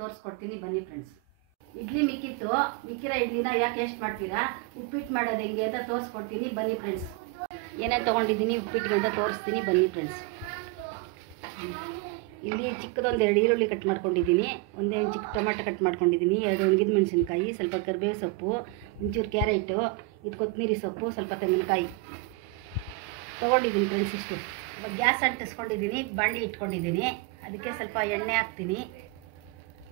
ತೋರಿಸ್ಕೊಡ್ತೀನಿ ಬನ್ನಿ ಫ್ರೆಂಡ್ಸ್. ಇಡ್ಲಿ ಮಿಕ್ಕಿರೋ ಇಡ್ಲಿನ ಯಾಕೆ ವೇಸ್ಟ್ ಮಾಡ್ತೀರಾ, ಉಪ್ಪಿಟ್ಟು ಮಾಡೋದು ಹೆಂಗೆ ಅಂತ ತೋರಿಸ್ಕೊಡ್ತೀನಿ ಬನ್ನಿ ಫ್ರೆಂಡ್ಸ್. ಏನೇನು ತೊಗೊಂಡಿದ್ದೀನಿ ಉಪ್ಪಿಟ್ಟಿಗೆ ಅಂತ ತೋರಿಸ್ತೀನಿ ಬನ್ನಿ ಫ್ರೆಂಡ್ಸ್. ಇಲ್ಲಿ ಚಿಕ್ಕದೊಂದು 2 ಈರುಳ್ಳಿ ಕಟ್ ಮಾಡ್ಕೊಂಡಿದ್ದೀನಿ, ಒಂದೇ ಚಿಕ್ಕ ಟೊಮೆಟೊ ಕಟ್ ಮಾಡ್ಕೊಂಡಿದ್ದೀನಿ, 2 ಒಣಗಿದ ಮೆಣಸಿನ್ಕಾಯಿ, ಸ್ವಲ್ಪ ಕರಿಬೇವು ಸೊಪ್ಪು, ಒಂಚೂರು ಕ್ಯಾರೆಟು, ಇದು ಕೊತ್ತಂಬರಿ ಸೊಪ್ಪು, ಸ್ವಲ್ಪ ತೆಂಗಿನಕಾಯಿ ತೊಗೊಂಡಿದ್ದೀನಿ ಫ್ರೆಂಡ್ಸ್. ಇಷ್ಟು ಇವಾಗ ಗ್ಯಾಸ್ ಅಂಟಿಸ್ಕೊಂಡಿದ್ದೀನಿ, ಬಾಣಲಿ ಇಟ್ಕೊಂಡಿದ್ದೀನಿ, ಅದಕ್ಕೆ ಸ್ವಲ್ಪ ಎಣ್ಣೆ ಹಾಕ್ತೀನಿ.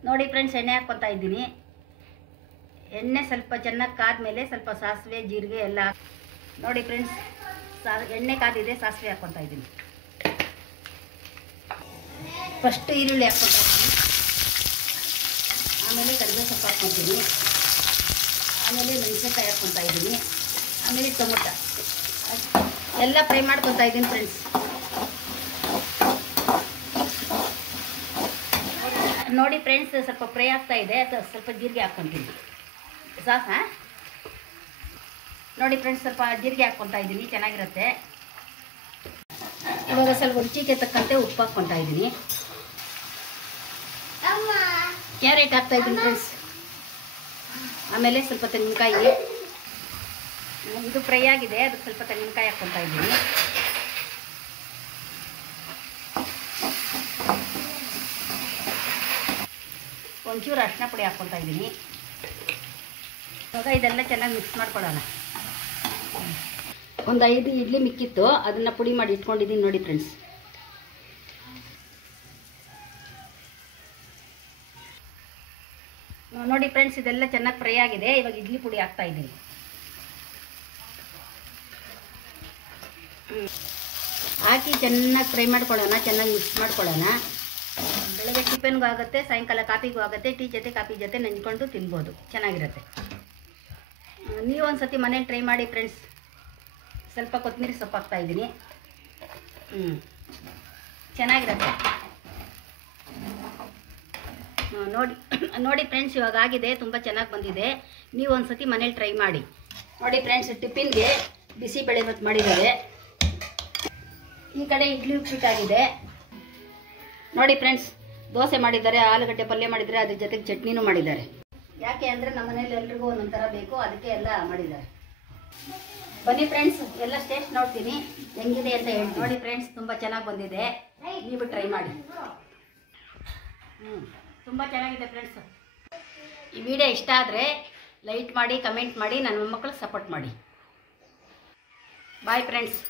ನೋಡಿ ಫ್ರೆಂಡ್ಸ್, ಎಣ್ಣೆ ಹಾಕ್ಕೊತಾ ಇದ್ದೀನಿ. ಎಣ್ಣೆ ಸ್ವಲ್ಪ ಚೆನ್ನಾಗಿ ಕಾದ್ಮೇಲೆ ಸ್ವಲ್ಪ ಸಾಸಿವೆ ಜೀರಿಗೆ ಎಲ್ಲ ನೋಡಿ ಫ್ರೆಂಡ್ಸ್, ಎಣ್ಣೆ ಕಾದಿದೆ, ಸಾಸಿವೆ ಹಾಕ್ಕೊತಾ ಇದ್ದೀನಿ. ಫಸ್ಟ್ ಈರುಳ್ಳಿ ಹಾಕ್ಕೊತಾ ಇದ್ದೀನಿ, ಆಮೇಲೆ ಕರಿಬೇವು ಸೊಪ್ಪು ಹಾಕ್ಕೊತೀನಿ, ಆಮೇಲೆ ಮೆಣಸಿನ್ಕಾಯಿ ಹಾಕ್ಕೊತಾ ಇದ್ದೀನಿ, ಆಮೇಲೆ ಟೊಮೊಟೊ ಎಲ್ಲ ಫ್ರೈ ಮಾಡ್ಕೊತಾ ಇದ್ದೀನಿ ಫ್ರೆಂಡ್ಸ್. ನೋಡಿ ಫ್ರೆಂಡ್ಸ್, ಸ್ವಲ್ಪ ಫ್ರೈ ಆಗ್ತಾ ಇದೆ, ಸ್ವಲ್ಪ ಜೀರಿಗೆ ಹಾಕ್ಕೊತೀನಿ. ಸಾಕಾ? ನೋಡಿ ಫ್ರೆಂಡ್ಸ್, ಸ್ವಲ್ಪ ಜೀರಿಗೆ ಹಾಕ್ಕೊತಾ ಇದ್ದೀನಿ, ಚೆನ್ನಾಗಿರುತ್ತೆ. ಇವಾಗ ಸ್ವಲ್ಪ ರುಚಿಗೆ ತಕ್ಕಂತೆ ಉಪ್ಪು ಹಾಕ್ಕೊತಾ ಇದ್ದೀನಿ, ಕ್ಯಾರೆಟ್ ಹಾಕ್ತಾ ಇದ್ದೀನಿ ಫ್ರೆಂಡ್ಸ್, ಆಮೇಲೆ ಸ್ವಲ್ಪ ತೆಂಗಿನಕಾಯಿ. ಇದು ಫ್ರೈ ಆಗಿದೆ, ಅದಕ್ಕೆ ಸ್ವಲ್ಪ ತೆಂಗಿನಕಾಯಿ ಹಾಕ್ಕೊತಾ ಇದ್ದೀನಿ. ಒಂಚೂರು ಅರಿಶಿನ ಪುಡಿ ಹಾಕ್ಕೊತಾ ಇದ್ದೀನಿ. ಇವಾಗ ಇದೆಲ್ಲ ಚೆನ್ನಾಗಿ ಮಿಕ್ಸ್ ಮಾಡ್ಕೊಳ್ಳೋಣ. ಒಂದು 5 ಇಡ್ಲಿ ಮಿಕ್ಕಿತ್ತು, ಅದನ್ನು ಪುಡಿ ಮಾಡಿ ಇಟ್ಕೊಂಡಿದ್ದೀನಿ ನೋಡಿ ಫ್ರೆಂಡ್ಸ್. ನೋಡಿ ಫ್ರೆಂಡ್ಸ್, ಇದೆಲ್ಲ ಚೆನ್ನಾಗಿ ಫ್ರೈ ಆಗಿದೆ. ಇವಾಗ ಇಡ್ಲಿ ಪುಡಿ ಹಾಕ್ತಾ ಇದ್ದೀನಿ. ಹಾಕಿ ಚೆನ್ನಾಗಿ ಫ್ರೈ ಮಾಡ್ಕೊಳ್ಳೋಣ, ಚೆನ್ನಾಗಿ ಮಿಕ್ಸ್ ಮಾಡ್ಕೊಳ್ಳೋಣ. ಬೆಳಗ್ಗೆ ಟಿಫನ್ಗೂ ಆಗುತ್ತೆ, ಸಾಯಂಕಾಲ ಕಾಫಿಗೂ ಆಗುತ್ತೆ, ಟೀ ಜೊತೆ ಕಾಫಿ ಜೊತೆ ನೆಂಚ್ಕೊಂಡು ತಿನ್ಬೋದು, ಚೆನ್ನಾಗಿರುತ್ತೆ. ನೀವು ಒಂದು ಸತಿ ಮನೇಲಿ ಟ್ರೈ ಮಾಡಿ ಫ್ರೆಂಡ್ಸ್. ಸ್ವಲ್ಪ ಕೊತ್ತಂಬರಿ ಸೊಪ್ಪು ಹಾಕ್ತಾ ಇದ್ದೀನಿ. ಚೆನ್ನಾಗಿರುತ್ತೆ. ನೋಡಿ ಫ್ರೆಂಡ್ಸ್, ಇವಾಗ ಆಗಿದೆ, ತುಂಬ ಚೆನ್ನಾಗಿ ಬಂದಿದೆ. ನೀವು ಒಂದು ಸತಿ ಮನೇಲಿ ಟ್ರೈ ಮಾಡಿ. ನೋಡಿ ಫ್ರೆಂಡ್ಸ್, ಟಿಫಿನ್ಗೆ ಬಿಸಿಬೇಳೆಭಾತ್ ಮಾಡಿದ್ದಾರೆ. ಈ ಕಡೆ ಇಡ್ಲಿ ಉಪ್ಪಿಟ್ಟಾಗಿದೆ. ನೋಡಿ ಫ್ರೆಂಡ್ಸ್, ದೋಸೆ ಮಾಡಿದ್ದಾರೆ, ಆಲೂಗಡ್ಡೆ ಪಲ್ಯ ಮಾಡಿದ್ದಾರೆ, ಅದ್ರ ಜೊತೆಗೆ ಚಟ್ನಿನೂ ಮಾಡಿದ್ದಾರೆ. ಯಾಕೆ ಅಂದರೆ ನಮ್ಮ ಮನೇಲಿ ಎಲ್ರಿಗೂ ಒಂದೊಂಥರ ಬೇಕು, ಅದಕ್ಕೆ ಎಲ್ಲ ಮಾಡಿದ್ದಾರೆ. ಬನ್ನಿ ಫ್ರೆಂಡ್ಸ್, ಎಲ್ಲ ಟೇಸ್ಟ್ ನೋಡ್ತೀನಿ ಹೆಂಗಿದೆ ಅಂತ ಹೇಳಿ. ನೋಡಿ ಫ್ರೆಂಡ್ಸ್, ತುಂಬ ಚೆನ್ನಾಗಿ ಬಂದಿದೆ, ನೀವು ಟ್ರೈ ಮಾಡಿ. ತುಂಬ ಚೆನ್ನಾಗಿದೆ ಫ್ರೆಂಡ್ಸ್. ಈ ವಿಡಿಯೋ ಇಷ್ಟ ಆದರೆ ಲೈಕ್ ಮಾಡಿ, ಕಮೆಂಟ್ ಮಾಡಿ, ನನ್ನ ಮೊಮ್ಮಕ್ಕಳಿಗೆ ಸಪೋರ್ಟ್ ಮಾಡಿ. Bye friends.